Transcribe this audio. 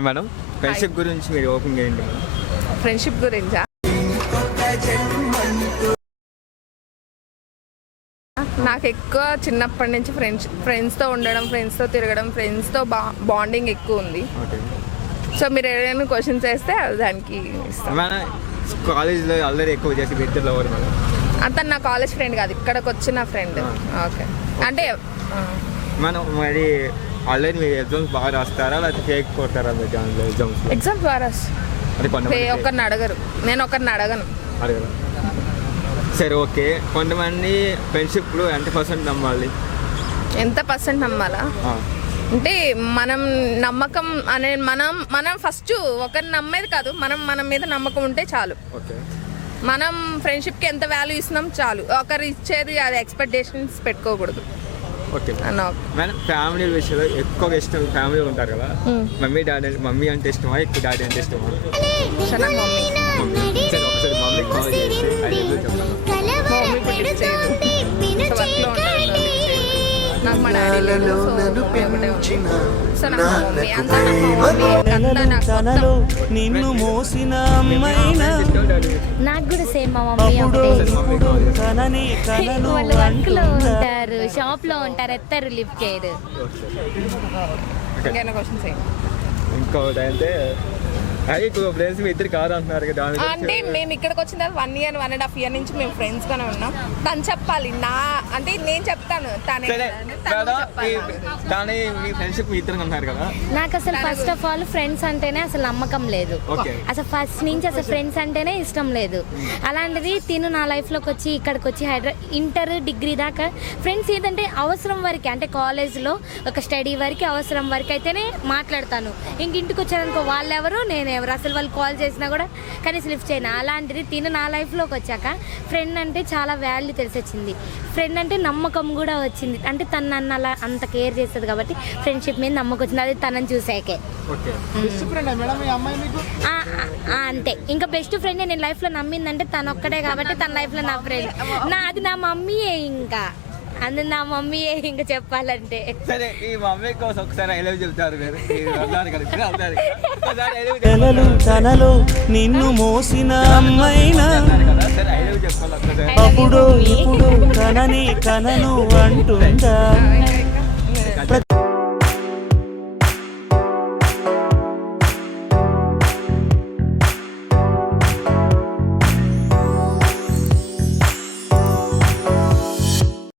Hi madam, friendship గురించి మీరు open చేయండి మేడం. ఫ్రెండ్షిప్ గురించా? నాకు ఎక్కువ చిన్నప్పటి నుంచి ఫ్రెండ్స్తో ఉండడం, ఫ్రెండ్స్తో తిరగడం, ఫ్రెండ్స్తో బాండింగ్ ఎక్కువ ఉంది. ఓకే, సో మీరు ఏదైనా క్వశ్చన్స్ వేస్తే దానికి ఇస్తాం. మేడం కాలేజ్లో ఆల్రెడీ ఎక్కువ చేసి పెట్టారు ఎవరు మేడం? అతను నా కాలేజ్ ఫ్రెండ్ కాదు, ఇక్కడికి వచ్చిన ఫ్రెండ్. ఓకే, అంటే మేడం మరి ఆల్రెడీ మీరు ఎగ్జామ్స్ బాగా రాస్తారా లేకపోతే ఫేక్ కొడతారా మీరు ఎగ్జామ్స్ ద్వారా? అంటే ఒకరిని అడగరు, నేను ఒకరిని అడగను. అడగరా? సరే ఓకే, కొంతమంది ఫ్రెండ్షిప్లో ఎంత పర్సెంట్ నమ్మాలి? ఎంత పర్సెంట్ నమ్మాలా అంటే మనం నమ్మకం అనే మనం ఫస్ట్ ఒకరిని నమ్మేది కాదు, మన మీద నమ్మకం ఉంటే చాలు. ఓకే, మనం ఫ్రెండ్షిప్కి ఎంత వాల్యూ ఇస్తున్నాం చాలు, ఒకరు ఇచ్చేది అది ఎక్స్పెక్టేషన్స్ పెట్టుకోకూడదు. ఓకే మేడం, ఫ్యామిలీ విషయంలో ఎక్కువ ఇష్టం ఫ్యామిలీ ఉంటారు కదా, మమ్మీ అంటే ఇష్టమా ఎక్కువ డాడీ అంటే ఇష్టమా? నాకు మమ్మీ. సరే ఒకసారి మమ్మీ కాల్ చేసి అది చెప్పాను. నాకు మా డాడీ లేదు, సో నాకు మమ్మీ నిన్ను మోసిన అమ్మైనా నాకు కూడా సేమ్ మా మమ్మీ వాళ్ళు వర్క్ లో ఉంటారు, షాప్ లో ఉంటారు, ఎత్తారు లిఫ్ట్ చేయరు. ఇంకోటి అంటే అది ఫ్రెండ్స్ మీ ఇద్దరు కాదు అంటున్నారు కదా, అంటే మేము ఇక్కడికి వచ్చిన తర్వాత 1 year 1.5 year నుంచి మేము ఫ్రెండ్స్ గానే ఉన్నాం. తను చెప్పాలి, అంటే నేను చెప్తాను, నాకు అసలు ఫస్ట్ ఆఫ్ ఆల్ ఫ్రెండ్స్ అంటేనే అసలు నమ్మకం లేదు, అసలు ఫస్ట్ నుంచి అసలు ఫ్రెండ్స్ అంటేనే ఇష్టం లేదు. అలాంటిది తిను నా లైఫ్లోకి వచ్చి ఇక్కడికి వచ్చి ఇంటర్ డిగ్రీ దాకా ఫ్రెండ్స్ ఏదంటే అవసరం వరకు, అంటే కాలేజ్లో ఒక స్టడీ వరకు అవసరం వరకు అయితేనే మాట్లాడతాను. ఇంటికి వచ్చారనుకో వాళ్ళెవరు నేనెవరు, అసలు వాళ్ళు కాల్ చేసినా కూడా కనీసం లిఫ్ట్ చేయను. అలాంటిది తిను నా లైఫ్లోకి వచ్చాక ఫ్రెండ్ అంటే చాలా వాల్యూ తెలిసి వచ్చింది, ఫ్రెండ్ అంటే నమ్మకం కూడా వచ్చింది. అంటే తను నన్ను అలా అంత కేర్ చేస్తుంది కాబట్టి ఫ్రెండ్షిప్ మీద నమ్మకం వచ్చింది, అది తనని చూసాకే. అంతే, ఇంకా బెస్ట్ ఫ్రెండ్ నేను లైఫ్లో నమ్మిందంటే తను ఒక్కడే కాబట్టి తన లైఫ్లో నా ఫ్రెండ్. అది నా మమ్మీయే, ఇంకా అది నా మమ్మీయే ఇంకా చెప్పాలంటే. సరే ఈ మమ్మీ కోసం ఒకసారి ఐ లవ్ చెప్తారు తనలో నిన్ను మోసిన అమ్మైనా అప్పుడు ఇప్పుడు కనని కనను అంటుందా.